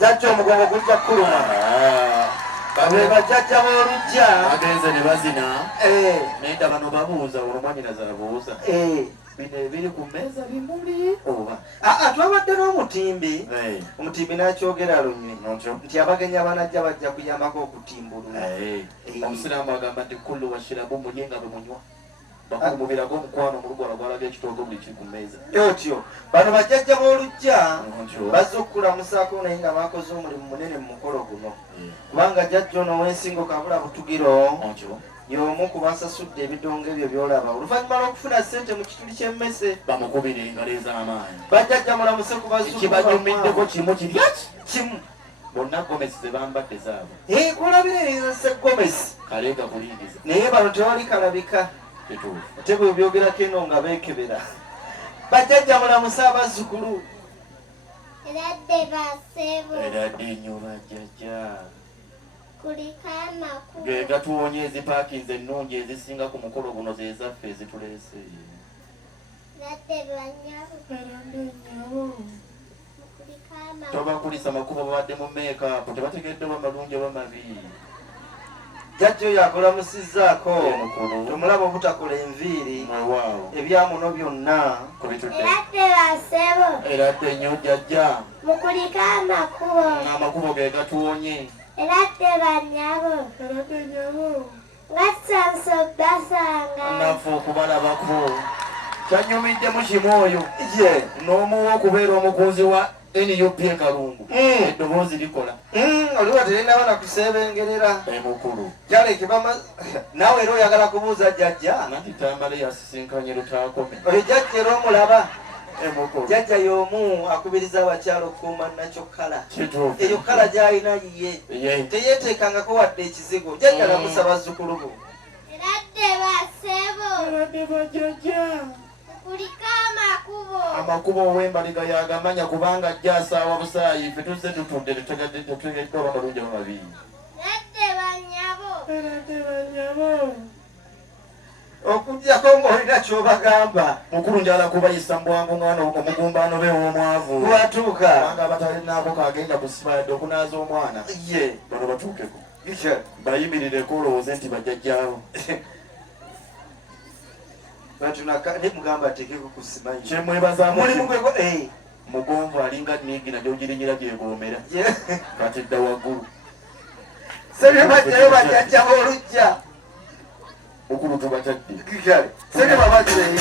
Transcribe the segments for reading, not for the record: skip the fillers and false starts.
Jajja omugongo gujja kuluma. Babe bajjajja b'olujja bagenze ne bazina naye bano babuuza olumwanyi nazala buuza bino ebiri ku mmeeza bimuli oba twabadde n'omutimbi omutimbi n'akyogera lunywe nti abagenyi abanajja bajja kuyambako okutimbulula. omusiraamu agamba nti kullu washirabu mulye nga bwe munywa bakumubirako omukwano omulugwala gwalaga ekitoogo buli kiri ku mmeeza otyo. Bano bajjajja b'olujja bazze okukulamusaako naye nga bakoze omulimu munene mu mukolo guno kubanga jjajja ono w'ensingo kabula butugiro y'omu ku basasudde ebidongo ebyo by'olaba oluvannyuma lw'okufuna ssente mu kituli ky'emmese bamukubira engalo ez'amaanyi. bajjajja mulamuse ku bazukibajumiddeko kimu kiryaki kimu bonna gomesi ze bambadde zaabo kulabira eriza seggomesi kaleega kulingiza naye bano tewali kalabika ate bwe byogerako eno nga beekebera. bajjajja mulamuse abazzukulu eradde basebo eradde nnyo bajjajja kuliko amakubo ge gatuwonya ezipaakinze ennungi ezisinga ku mukolo guno ze zaffe ezituleese eradde banyabo kuliko amakubo tobakulisa makubo babadde mu meekaapu tebategedde oba malungi oba mabi. jjajja oyo akulamusizzaako tomulaba obutakola enviiri ebyamuno byonna eradde basebo eradde nnyo jjajja mukuliko amakubo amakubo ge gatuwonye eradde banyabo ngasanso basanga naffe okubalabako kyanyumiddemu kimu oyo n'omuwa okubeera omukunzi wa NUP Kalungu eddoboozi likola oliwa terinawo nakusebengerera emukulu jaleke nawe era oyagala kubuuza jjajja nati tambale yasisinkanye lutaakome oyo jjajja era omulaba emukulu jjajja y'omu akubiriza abakyala okukuuma nakyo kala eyo kala gy'alina ye teyeeteekangako wadde ekizigo jjajja namusa bazzukulu bo eradde basebo eradde bajjajja kuliko amakubo amakubo ow'embaliga yagamanya kubanga ajja asaawa busaayi ffe tuzze tutudde tetutegeddwa oba malungi oba mabi. eradde banyabo okugjako ng'olina ky'obagamba mukulu njala kubayisa mbwangu ngano omugumbaano be w'omwavu watuuka kubanga abatalinaako kagenda kusiba yadde okunaaza omwana bano batuukeko bayimirireko olowooze nti bajjajjaawo nemugamba ateekeko kusimayo kyemwebazaamulimu mugonvu alinga nigina gyogirinyira gyegomera kati dda waggulu sebye bajjayo bajjajja b'olujja mukulu tubatadde sebye babajjayo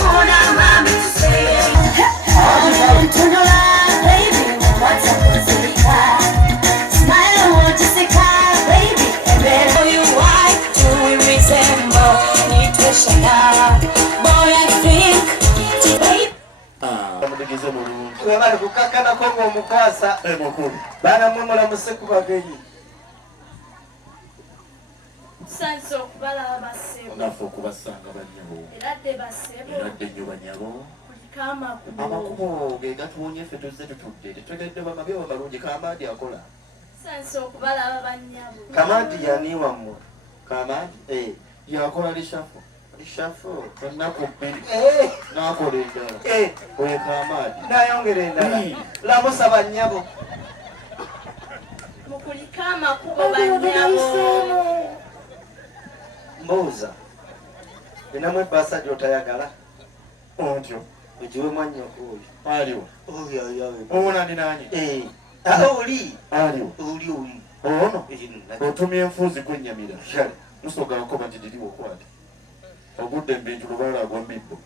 webali kukakkanako ng'omukwasa baana mmwe mulamuse ku bagenyi tusanze okubalaba basebo naffe okubasanga banyabo eradde nnyo banyabo kuliko amakubo ge gatuwonye ffe tuzze tutudde tetutegedde bamabi oba malungi kamaadi akola tusanze okubalaba banyabo kamaadi yani wammwe kamaadi yakola lishafu ennaku bbiri n'akola endala weka amaadi nayongera endala lamusa bannyabo mukuliko amakubo banyabo mbuuza inamu ebbasa gy'otayagala ontyo ogiwe mwannyoko oyo aliwo obunani nanye oli aliwo oli ono otumya enfuuzi kwennyamira musogako bati diriwo okwati ogudde mbintu lubala gwa mibbo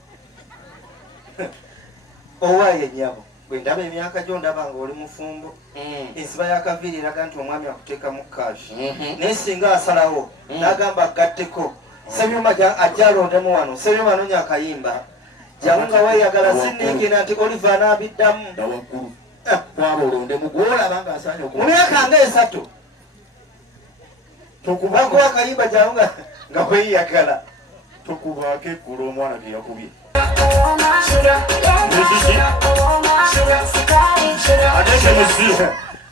owaaye nnyabo bwe ndaba emyaka gyo ndaba nga oli mufumbo ensiba y'akaviiri eraga nti omwami akuteekamu kashi naye singa asalawo n'agamba agatteko sebyuma ajja alondemu wano sebyuma anonya akayimba jangu nga weeyagala siningina nti oliva anaabiddamu waggulu kwaba olondemu gwolaba nga asaanye mu myaka nga esatu tokubakuba akayimba jangu nga weeyagala tokubaako eggulu omwana teyakubye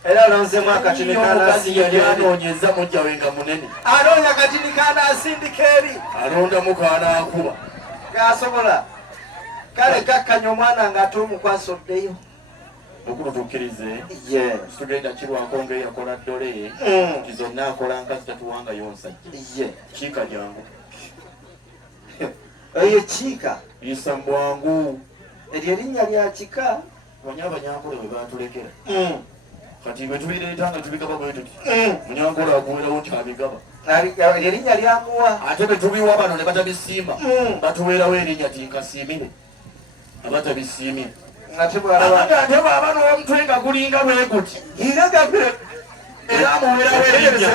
era alonzemu akatini kanaanoonyeza mujja wenga munene aloonya akatini kanaasindika eri alondamu kanaakuba gasobola kale kakkanya omwana ng'ate omukwasa oddeyo mukulu tukkirize ye tugenda kirwako ng'eyakola ddole nti zonna akola nkazi tatuwangayo nsajja ye kiika jangu eyo kiika isa mbwangu eryo erinnya lya kika banya abanyankole bwe batulekera kati bwe tubireeta nga tubigaba bwe tuti munyankole akuweerawo nti abigaba eryo erinnya lyamuwa ate bwe tubiwa bano ne batabisiima batuweerawo erinnya ti nkasiimire abatabisiimire ate bw'aba n'omutwe nga gulinga bwe guti era amuweerawo erinnya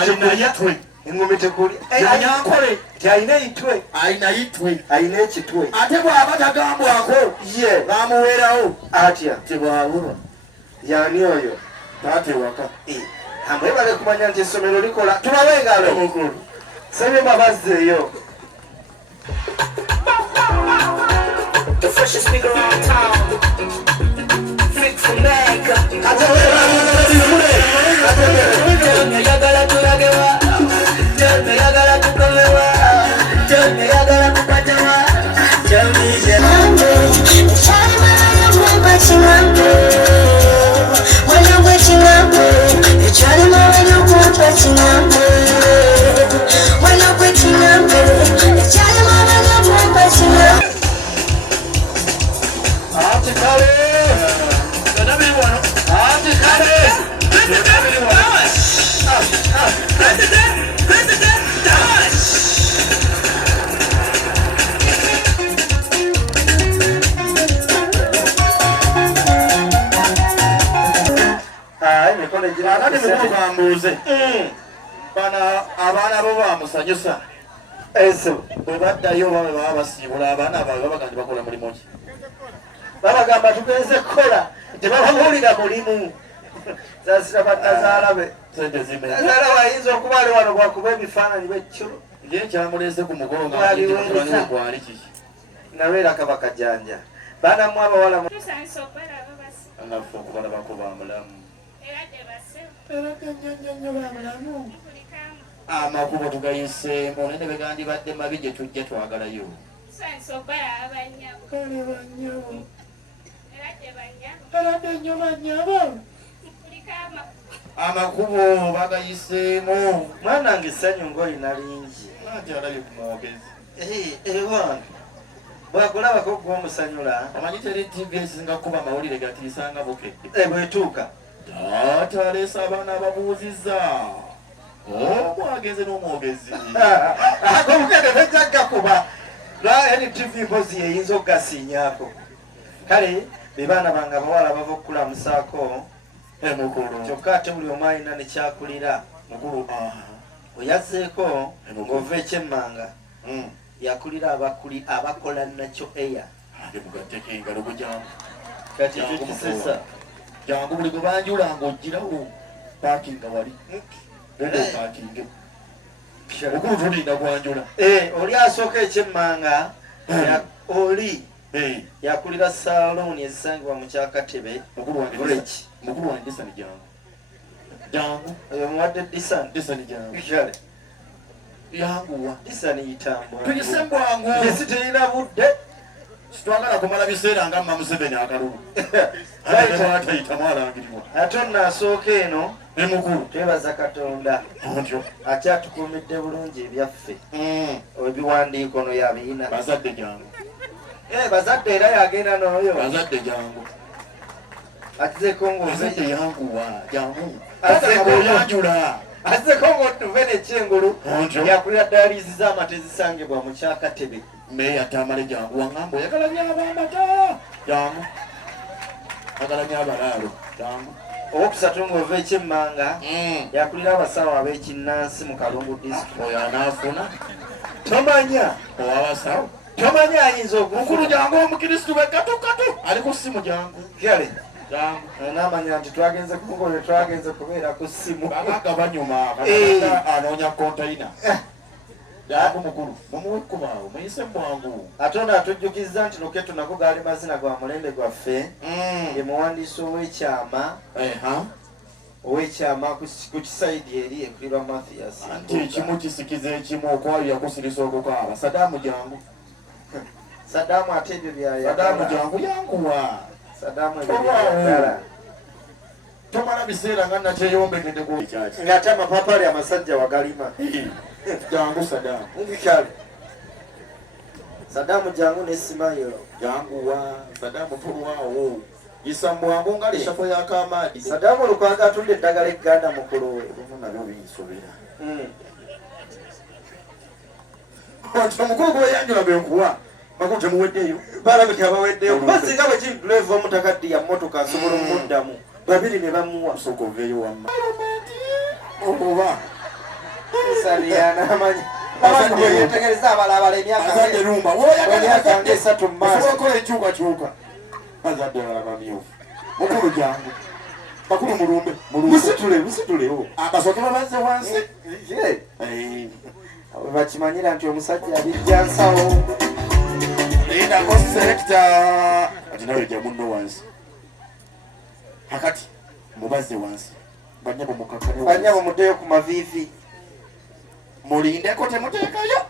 ayinayitwe engumi tekuli yanyankole ti ayina itwe ayinayitwe ayina ekitwe ate bw'aba tagambwako ye bamuweerawo atya tebwabulwa yani oyo taate waka amwebale kumanya nti essomero likola tubawe engalo mukulu sabye babazzeeyo The freshest speaker around town. Fit for Mecca. Tell me I gotta do again. Tell me I gotta do again. Tell me I gotta do again. Tell me bambuuze bana abaana bo bamusanyusa eso bwe baddayo babe baba basiibula abaana baabwe babaga nti bakola mulimu ki babagamba tugenze kukola tebababuulira mulimu zasira banazaalabe sente zimenya nazaala bayinza okuba ali wano bwakuba ebifaananyi b'ekikiro ye nkyamuleese ku mukolo nga gwali kiki nabeera kabaka janja baanamu abawala Tusanise okubalaba basi. naffe okubalabako bamulamu Era tebase. nnyo bamulamu Kulikamu. amakubo tugayiseemu naye ne begandibadde mabi gye tujja twagalayo Tusanise okubalaba bannyabo. kale bannyabo Era tebanyabo. eradde nnyo bannyabo Kulikamu. amakubo bagayiseemu mwana nge essanyu ng'olina lingi anti alabye ku mwogezi ewange bwakulabako gw'omusanyula omanyi teri tv ekisinga kuba amawulire gatiisanga bukedde bwetuuka taata aleese abaana ababuuzizza omwageze n'omwogezi akomukende bejjaggakuba lwa NTV mpozi yeyinza okugasiinyaako kale be baana bange abawala bava okukulamusaako emukulu kyokka ate buli omu alina nekyakulira mukulu oyazzeeko ng'ova ekyemmanga yakulira abakola nakyo eya ate mugatteko engalo gujangu kati tukisesa jangu buli gwe banjulanga ogirawo paakinga wali pakinge mukulu tulinda gwanjula oli asooka ekyemmanga oli yakulira salooni ezisangibwa mu kyakatebe mukulu wange disani jangu oyo muwadde disani jangu kale yanguwa disani yitambula tuyise bwangu esi terina budde sitwagala kumala biseera nga mma Museveni akalulu ate twatayitamu alangiriwa ate onnaasooka eno ne mukulu twebaza Katonda otyo akyatukuumidde bulungi ebyaffe ebiwandiiko no yabiina bazadde jangu bazadde era yagenda n'oyo bazadde jangu azzeeko bazadde yanguwa jangu Azzeeko oyanjula azzeeko ng'otuve nekyengulu otyo yakulira dalizi z'amata ezisangibwa mu kyakatebe meya tamale jangu waŋŋamba oyagala byabamata jangu agala byabalaalo jangu owokusatu ng'ova ekyemmanga yakulira abasawo ab'ekinnansi mu Kalungu disitulikiti oyo anaafuna tomanya owabasawo tomanya ayinza mukulu jangu omukristu we katukatu ali ku ssimu jangu kale jangu namanya nti twagenze kumugole twagenze kubeera ku ssimu babaga banyuma anoonya kontayina jangu mukulu mumuwekubaawo muyise bwangu ate ono atujjukiza nti Luketo nako gaali mazina gwa mulembe gwaffe ye muwandiisi ow'ekyama owekyama ku kisaidi eri ekulirwa Mathias anti ekimu kisikiza ekimu okwabya kusirisa okukaaba Sadamu jangu Sadamu ate ebyo byayagala Sadamu jangu yanguwa Sadamu ebyo byayagala tomala biseera nga nakyeyombekedde ku kyaki ng'ate amapapali amasajja wagalima jangu Sadamu mubikyalo Sadamu jangu nesimayo janguwa Sadamu tulwawo isa mwangu nga leshafo yakamaadi Sadamu olukwaga atunda eddagala egganda mukulu we nabyo binsobera onti omukulu gweyanjula benkuwa makulu temuweddeyo balabe tyabaweddeyo basinga bwe kindulevu omutakaddi ya mmotoka asobola omuddamu babiri ne bamuwa sooka oveeyo wamma oba saliyanamanyi yetegereza abalabala azadde lumba emyaka ngaesatu mu maaso okola enkyukakyuka azadde balaba myufu mukulu jangu bakulu mulumbe musitulewo abasoke babazze wansi bakimanyira nti omusajja abijja nsawo lindako selekita ati nawe jja munno wansi kakati mubazze wansi banyabo mukakane banyabo muddeyo ku maviivi mulindeko temuteekayo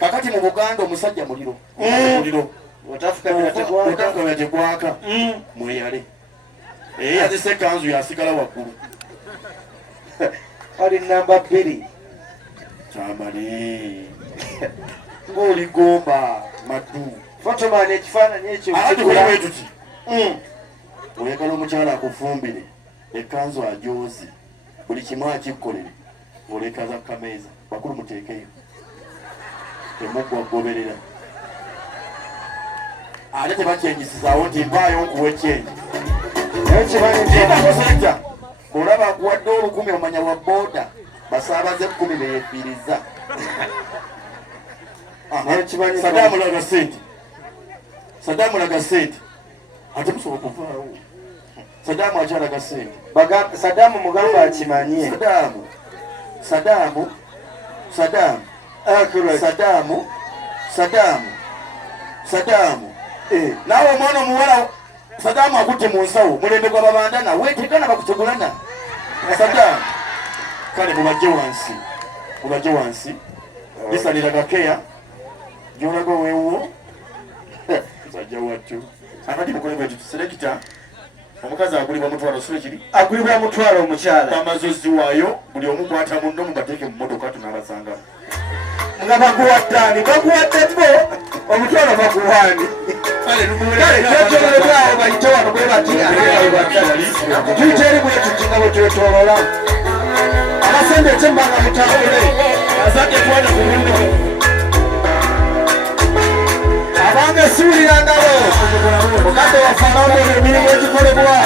kakati mu Buganda omusajja muliro otafukamira tegwaka mweyale azise kanzu yasigala waggulu ali namba 2 kyamali ng'oligomba maddu fotomani ekifaananyi ekyo atukulawetuki oyagala omukyala akufumbire ekanzu ajozi buli kimu akikkolere oleka za kameeza bakulu muteekeyo temuggwagoberera ate tebakyenyisizaawo nti mpaayo nkuwa ekyenyi ekibaniakosekya olaba akuwadde 1000 omanya wa booda basaabaze 10 beyefiiriza Sadamu laga sente ate musobola okuvaawo Sadamu akyalaga sente Sadamu mugamba akimanye Sadamu naawe omwana omuwala Sadamu akutte mu nsawo mulembe gwa babandana weetegana bakutegulana Sadamu kale mubajje wansi lisalira gakeya gyolaga oweewo sajja wattu akati mukole bwe tuselekita omukazi agulibwa mutwalo sule kiri agulibwa mutwalo omukyala amazozi waayo buli omu kwata munno mubateeke mu mmotoka tunabasanga nga bakuwaddani bakuwaddeko omutwalo bakuwani kyetololebwawo bayite wano bwe bati tuyiteri bwe tutinga bwe twetolola abasente ekyembanga mutambule azadde kwana ku munno abange siwulira ngabo mukadde wafaanao emirimu egikolebwa